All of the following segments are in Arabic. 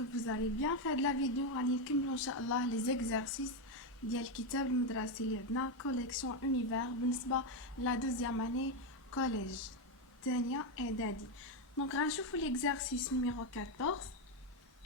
que vous allez bien. في هاد لا فيديو غادي نكملوا ان شاء الله لي زيكزارسيس ديال الكتاب المدرسي اللي عندنا كوليكسيون اونيفير بالنسبه لا دوزيام اني كوليج ثانيه اعدادي. دونك غنشوفوا ليكزارسيس نيميرو 14.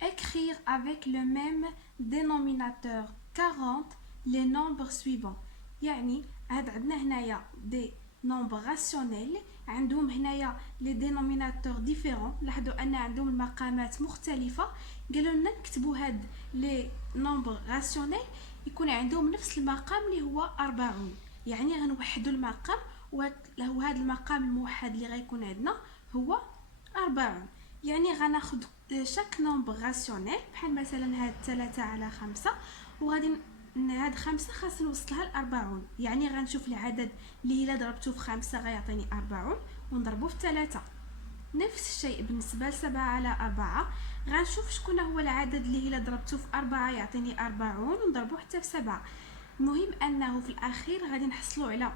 Écrire avec le même dénominateur 40 les nombres suivants. يعني عندنا هنايا دي نومبر راسيونيل، عندهم هنايا لي دينوميناتور ديفيرون. لاحظوا ان عندهم المقامات مختلفه. قالوا لنا نكتبوا هاد لي نومبر راسيونيل يكون عندهم نفس المقام اللي هو 40. يعني غنوحدوا المقام، وهذا المقام الموحد اللي غيكون عندنا هو 40. يعني غناخذ شاك نومبر راسيونيل بحال مثلا هاد 3 على 5، وغادي هاد 5 خاص نوصلها ل 40. يعني غنشوف العدد اللي الا ضربته في 5 غيعطيني 40 ونضربه في 3. نفس الشيء بالنسبه ل 7 على 4، غنشوف شكون هو العدد اللي الا ضربته في 4 يعطيني 40 ونضربه حتى في 7. المهم انه في الاخير غادي نحصلوا على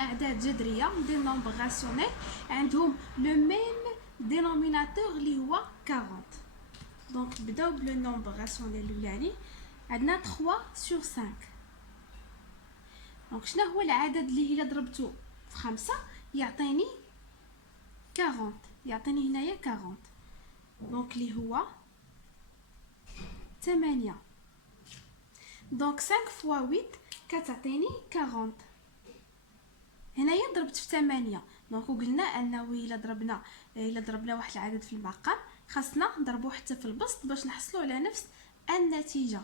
اعداد جذريه دي نومبر راسيونيل عندهم لو ميم دينوميناتور اللي هو 40. دونك نبداو بلو نومبر راسيونيل الاولاني. عندنا 3 sur 5. دونك شنو هو العدد اللي الا ضربته في 5 يعطيني 40؟ يعطيني هنايا 40. دونك اللي هو 8. دونك 5 فوا 8 كتعطيني 40. هنايا ضربت في 8. دونك وقلنا انه الا ضربنا واحد العدد في المقام خاصنا نضربوه حتى في البسط باش نحصلوا على نفس النتيجه.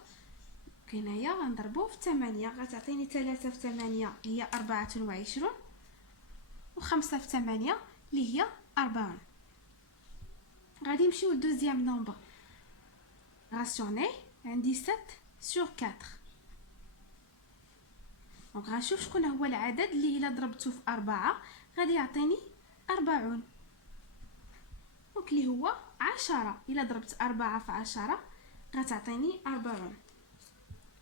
هنايا غنضربوه في 8 غتعطيني 3 في 8 هي 24، و5 في 8 اللي هي 40. غادي نمشيو لدوزيام نومبر راسيونيل. عندي 7 sur 4. دونك غنشوف شكون هو العدد اللي الا ضربته في 4 غادي يعطيني 40. دونك اللي هو 10. الا ضربت 4 في 10 غتعطيني 40.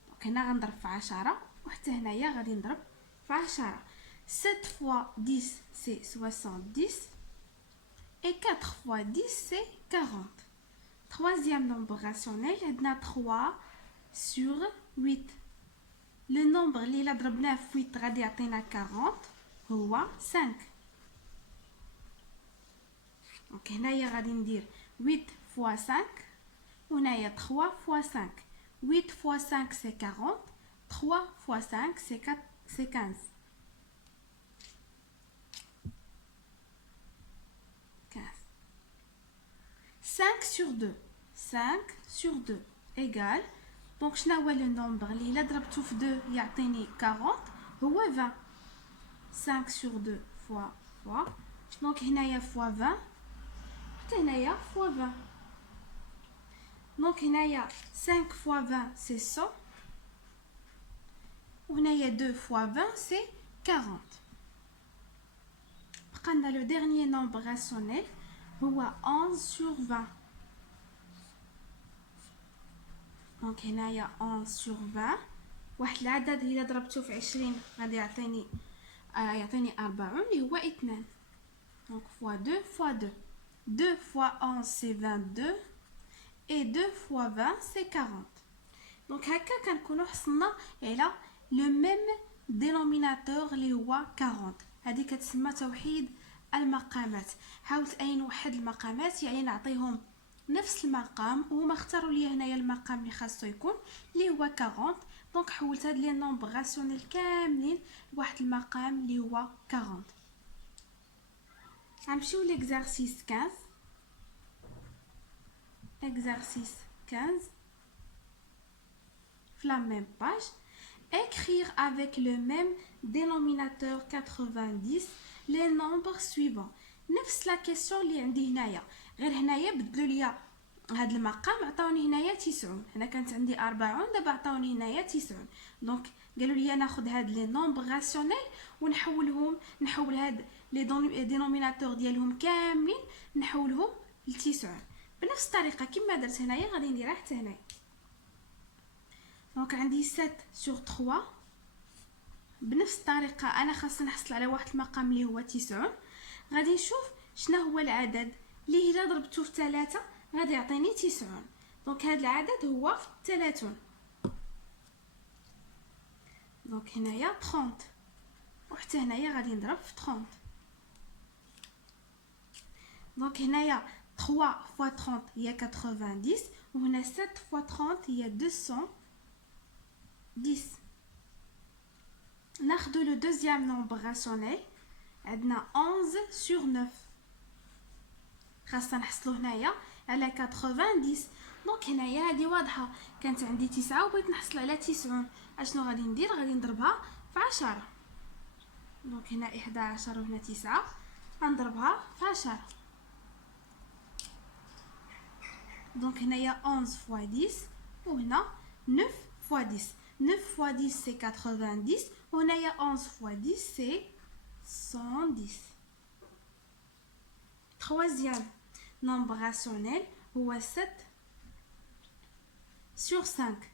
دونك هنا غنضرب في 10 وحتى هنايا غادي نضرب في 10. 7 fois 10 c'est 70 et 4 fois 10 c'est 40. Troisième nombre rationnel, عندنا 3 sur 8. Le nombre اللي الا ضربناه في 8 غادي يعطينا 40 هو 5. دونك هنايا غادي ندير 8 fois 5 وهنايا 3 fois 5. 8 fois 5 c'est 40, 3 fois 5 c'est 15. 5 sur 2. 5 sur 2 égale. دونك شنو هو لو نومبر اللي الا ضربته في 2 يعطيني 40 هو 20. 5 sur 2 fois دونك هنايا فوا 20 حتى هنايا فوا 20. دونك هنايا 5 fois 20 c'est 100 وهنايا 2 fois 20 c'est 40. بقى لنا لو ديرنيي نومبر راسيونيل هو 11 sur 20. دونك هنايا 11 sur 20 واحد العدد اللي ضربته في 20 غادي يعطيني 40 اللي هو 2. دونك fois 2 fois 2. 2 fois 11 c'est 22 et 2 fois 20 c'est 40. دونك هكا كنكونوا حصلنا على لو ميم دينوميناتور اللي هو 40. هذه كتسمى توحيد المقامات. حاولت نوحد المقامات يعني نعطيهم نفس المقام، وهما اختاروا لي هنايا المقام اللي خاصو يكون اللي هو 40. دونك حولت هاد لي نومبر راسيونيل كاملين لواحد المقام اللي هو 40. غنمشيو ليكزارسيس 15. Exercice 15. La même page. Écrire avec le même dénominateur 90 les nombres suivants. نفس لا كيسيون اللي عندي هنايا، غير هنايا بدلوا لي هذا المقام عطاوني هنايا 90. هنا كانت عندي 40 دابا عطاوني هنايا 90. دونك قالوا لي ناخذ هاد لي نومبر راسيونيل نحول هاد لي دينوميناتور ديالهم كاملين نحولهم ل 90 بنفس الطريقه كما درت هنايا. غادي نديرها حتى هنايا. دونك عندي 7 sur 3. بنفس الطريقه انا خاصني نحصل على واحد المقام اللي هو 90. غادي نشوف شنو هو العدد اللي الا ضربته في 3 غادي يعطيني 90. دونك هذا العدد هو 30. دونك هنايا 30 وحتى هنايا غادي نضرب في 30. دونك هنايا 3 fois 30 هي 90 وهنا 7 fois 30 هي 210. ناخدو لو دوزيام نومبر راسيونيل، عندنا 11 sur 9 خاصنا نحصلو هنايا على 90. دونك هنايا هادي واضحه، كانت عندي 9 وبغيت نحصل على 90، اشنو غادي ندير؟ غادي نضربها في 10. دونك هنا 11 وهنا 9 غنضربها في 10. دونك هنايا 11 fois 10 وهنا 9 fois 10. 9 fois 10 c'est 90 وهنايا 11 fois 10 c'est 110. Troisième nombre rationnel هو 7 sur 5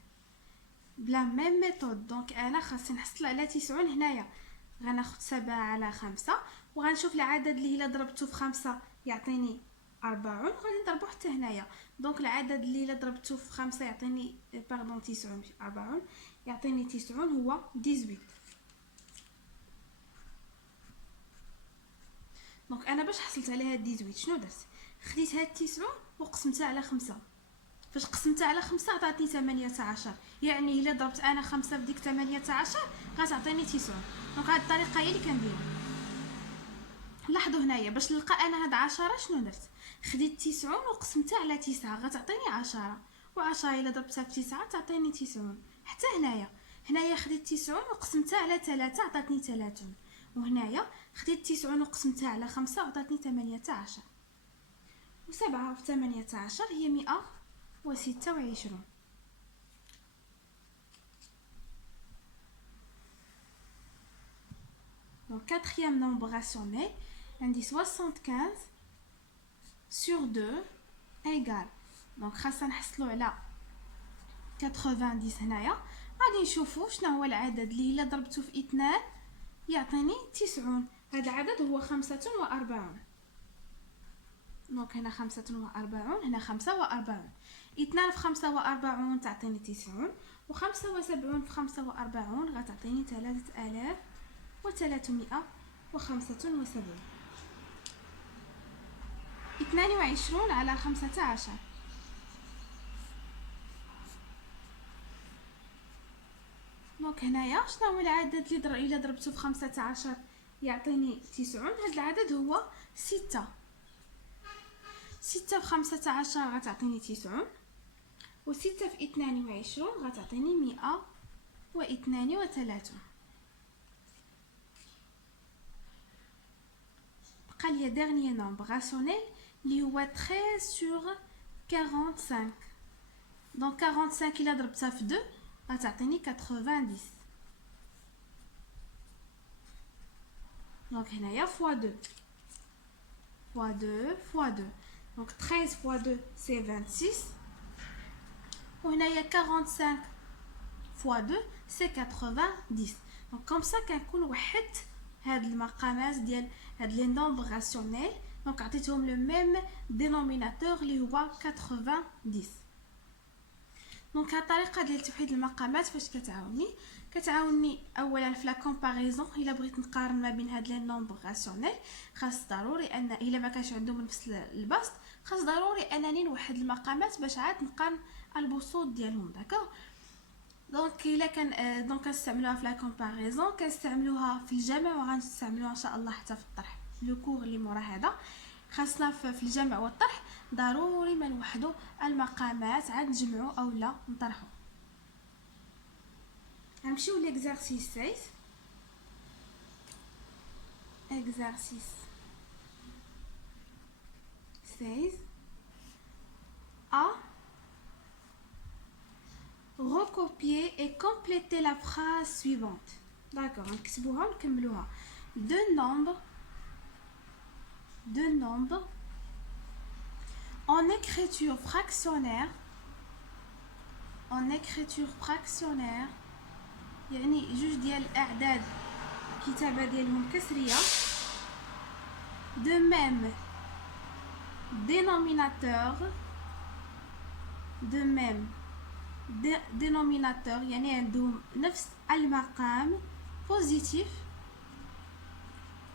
بلا ميم ميثود. دونك انا خاصني نحصل على 90. هنايا غناخد 7 على 5 وغنشوف العدد اللي الا ضربته في 5 يعطيني 40 غادي نضربو حتى هنايا. دونك العدد اللي الا ضربته في 5 يعطيني 90 ماشي 40 يعطيني 90 هو 18. دونك انا باش حصلت على هاد 18 شنو درت؟ خديت هاد 90 وقسمتها على 5. فاش قسمتها على 5 عطاتني 18. يعني الا ضربت انا 5 في ديك 18 غتعطيني 90. دونك هاد الطريقه هي اللي كنديرها. لاحظوا هنايا باش نلقى انا هاد 10 شنو درت؟ خديت 90 وقسمتها على 9 غتعطيني 10 و10 الا ضربتها في 9 تعطيني 90. حتى هنايا خديت 90 وقسمتها على 3 عطاتني 30. وهنايا خديت 90 وقسمتها على 5 عطاتني 18. و7 في 18 هي 126. Donc quatrième nombre rationnel عندي 75 sur 2 égale. Donc خاصنا نحصلو على 90 هنايا. غادي نشوفو شنو هو العدد اللي الا ضربته في 2 يعطيني 90. هذا العدد هو 45. دونك هنا 45 هنا 45. 2 في 45 تعطيني 90 و75 في 45 غتعطيني 3375. 22 على 15. دونك هنايا شنو هو العدد اللي الا ضربته في 15 يعطيني 90؟ هذا العدد هو 6. 6 في 15 غتعطيني 90 و 6 في 22 غتعطيني 132. بقى لي ديرنيي نومبر راسيونيل اللي هو 13 sur 45. دونك 45 الا ضربتها في 2 غتعطيني 90. دونك هنايا fois 2 fois 2 fois 2. Donc 13 fois 2 c'est 26. وهنايا 45 fois 2 c'est 90. Donc comme ça كنكون وحدت هاد المقامات ديال هاد لي نومبر راسيونيل. دونك عطيتهم لو ميم دينوميناتور اللي هو 90. دونك هاد الطريقه ديال توحيد المقامات فاش كتعاوني اولا في لا كومباريزون. الا بغيت نقارن ما بين هاد لي نومبر راسيونيل خاص ضروري ان الا ما كانش عندهم نفس البسط خاص ضروري انني نوحد المقامات باش عاد نقارن البسوط ديالهم. داكوغ. دونك الا كان دونك كنستعملوها في لا كومباريزون، كنستعملوها في الجمع وغنستعملوها ان شاء الله حتى في الطرح. لو كور اللي مورا هذا خاصنا في الجمع والطرح ضروري ما نوحدوا المقامات عاد نجمعوا او لا نطرحوا. غنمشيو ليكزارسيس 16. exercice 16 A. Recopier et compléter la phrase suivante. D'accord, نكتبوها ونكملوها. Deux nombres en écriture fractionnaire يعني جوج ديال الاعداد كتابه ديالهم كسريه de même dénominateur de même dénominateur يعني عندهم نفس المقام positif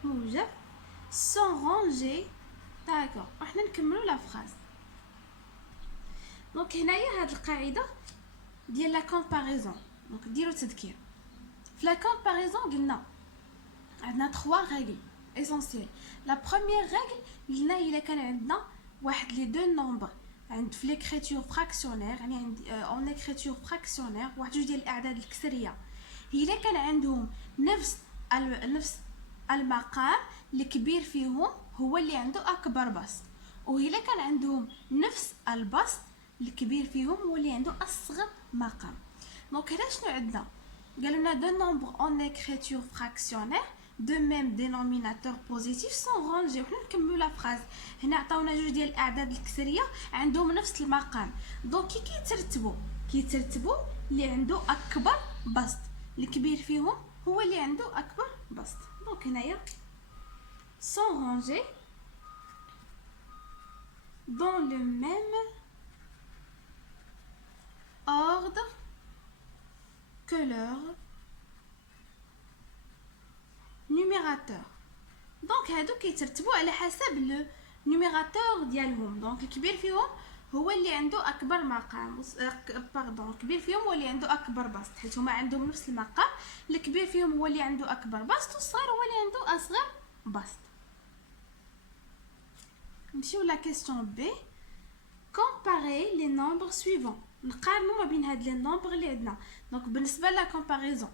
موجب sont rangés d'accord وحنا نكملوا لا فراز دونك هنايا هاد القاعده ديال لا كومباريزون دونك ديروا تذكير في لا كومباريزون قلنا عندنا 3 رègles essentielles la première règle قلنا الا كان عندنا واحد لي دو نومبر عند في ليكريتور فراكسيونير يعني عند اون ليكريتور فراكسيونير واحد جوج ديال الاعداد الكسريه الا كان عندهم نفس المقام الكبير فيهم هو اللي عنده اكبر بسط والا كان عندهم نفس البسط الكبير فيهم هو اللي عنده اصغر مقام دونك هنا شنو عندنا قالوا لنا دو نومبر اون écriture fractionnaire de même dénominateur positif sont rangés وحنا نكملوا لا فراز هنا عطاونا جوج ديال الاعداد الكسريه عندهم نفس المقام دونك كي كيترتبوا اللي عنده اكبر بسط الكبير فيهم هو اللي عنده اكبر بسط دونك هنايا sont rangés dans le même ordre que leur numérateur دونك هادو كيترتبوا على حسب لو نيميراتور ديالهم دونك الكبير فيهم هو اللي عنده اكبر مقام باردون الكبير فيهم هو اللي عنده اكبر بسط حيت هما عندهم نفس المقام الكبير فيهم هو اللي عنده اكبر بسط والصغير هو اللي عنده اصغر بسط نمشيو لا كيسيون بي comparer les nombres suivants نقارنوا ما بين هاد لي نومبر اللي عندنا دونك بالنسبه لا كومباريزون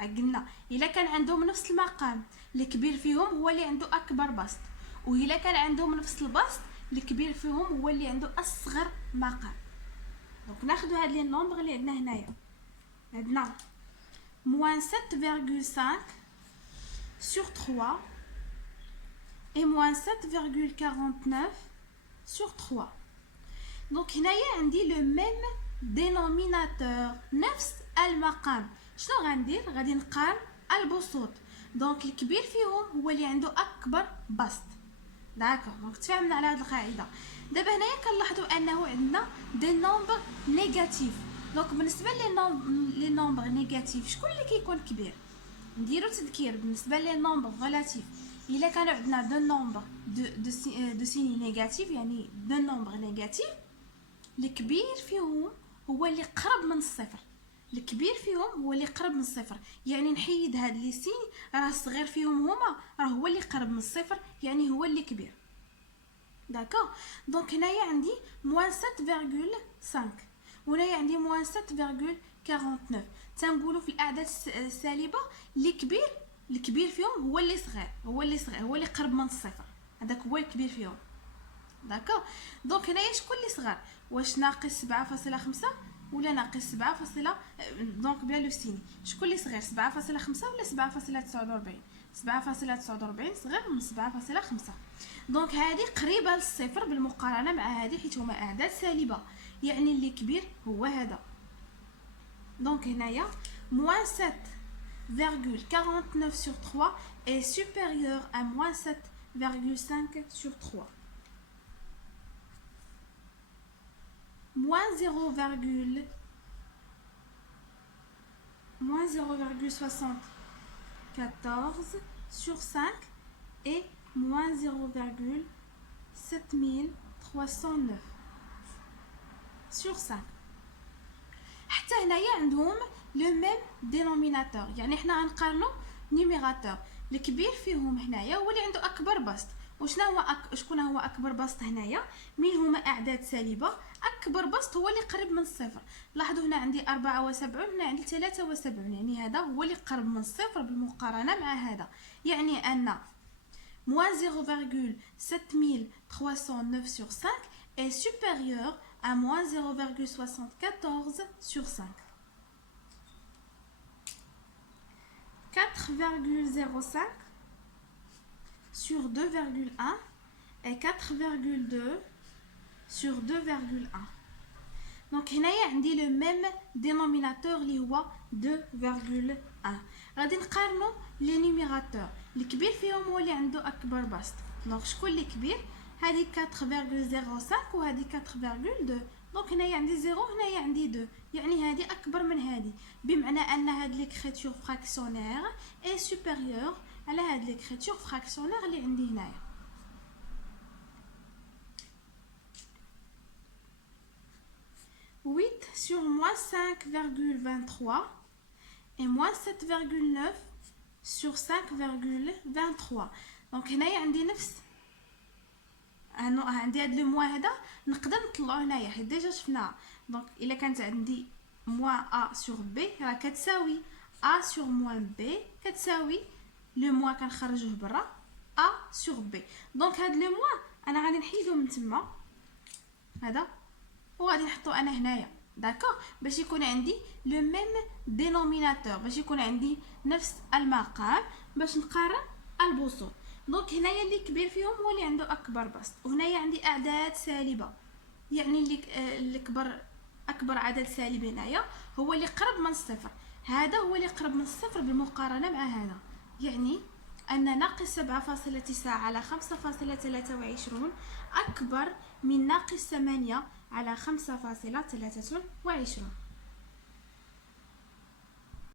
قلنا الا كان عندهم نفس المقام الكبير فيهم هو اللي عنده اكبر بسط والا كان عندهم نفس البسط الكبير فيهم هو اللي عنده اصغر مقام دونك ناخذ هاد لي نومبر اللي عندنا هنايا عندنا -7,5 sur 3 et -7,49 sur 3 دونك هنايا عندي لو ميم دينوميناتور نفس المقام شنو غندير غادي نقارن البسوط دونك الكبير فيهم هو اللي عنده اكبر بسط داكوغ دونك تفاهمنا على هذه القاعده دابا هنايا كنلاحظوا انه عندنا دي نومبر نيجاتيف دونك بالنسبه لي نومبر نيجاتيف شكون اللي كيكون كبير نديرو تذكير بالنسبه لي نومبر ريلاتيف الا كانوا عندنا دو نومبر دو سيني نيجاتيف يعني دو نومبر نيجاتيف الكبير فيهم هو اللي قرب من الصفر الكبير فيهم هو اللي قرب من الصفر يعني نحيد هاد لي سين راه الصغير فيهم هما راه هو اللي قرب من الصفر يعني هو اللي كبير داكوغ دونك هنايا عندي -7,5 وهنايا عندي -7,49 تنقولوا في الاعداد السالبه الكبير فيهم هو اللي صغير هو اللي قرب من الصفر هذاك هو الكبير فيهم داكوغ دونك هنايا شكون اللي صغر واش ناقص 7.5 ولا ناقص 7 دونك بلا لو سين شكون اللي صغير 7.5 ولا 7.49 7.49 صغير من 7.5 دونك هذه قريبه للصفر بالمقارنه مع هذه حيت هما اعداد سالبه يعني اللي كبير هو هذا دونك هنايا -7,49 sur 3 est supérieur à -7,5 sur 3 -0,74 sur 5 et -0,7309 sur 5 حتى هنايا عندهم لو ميم دينوميناتور يعني حنا غنقارنوا نيميراتور الكبير فيهم هنايا هو اللي عنده اكبر بسط شكون هو اكبر بسط هنايا مين هما اعداد سالبه اكبر بسط هو اللي قريب من الصفر لاحظوا هنا عندي 74 هنا عندي 73 يعني هذا هو اللي قرب من الصفر بالمقارنه مع هذا يعني ان -0,7309 sur 5 est supérieur à -0,74 sur 5 4,05 sur 2,1 et 4,2 sur 2,1 دونك هنايا عندي لو ميم دينوميناتور اللي هو 2,1 غادي نقارنوا لي نيميراتور الكبير فيهم هو اللي عنده اكبر بسط دونك شكون اللي كبير هذه 4,05 وهذه 4,2 دونك هنايا عندي 0 هنايا عندي 2 يعني هذه اكبر من هذه بمعنى ان هاد ليكريتور فراكسيونير اي سوبيريور على هاد ليكريتور فراكسيونير اللي عندي هنايا. 8 sur moins 5,23 et moins 7,9 sur 5,23. دونك هنايا عندي نفس عندي هاد لو موا هذا نقدر نطلعو هنايا حيت ديجا شفناها. دونك الا كانت عندي موان ا سور بي راه كتساوي ا سور موان بي كتساوي لو موا كنخرجوه برا ا سور بي. دونك هاد لو موا انا غادي نحيدو من تما هذا وغادي نحطو انا هنايا داكوغ باش يكون عندي لو ميم دينوميناتور باش يكون عندي نفس المقام باش نقارن البسط. دونك هنايا اللي كبير فيهم هو اللي عنده اكبر بسط وهنايا عندي اعداد سالبه يعني اللي اكبر عدد سالب هنايا هو اللي قرب من الصفر. هذا هو اللي قرب من الصفر بالمقارنه مع هذا يعني ان ناقص 7.9 على 5.23 اكبر من ناقص 8 على 5.23.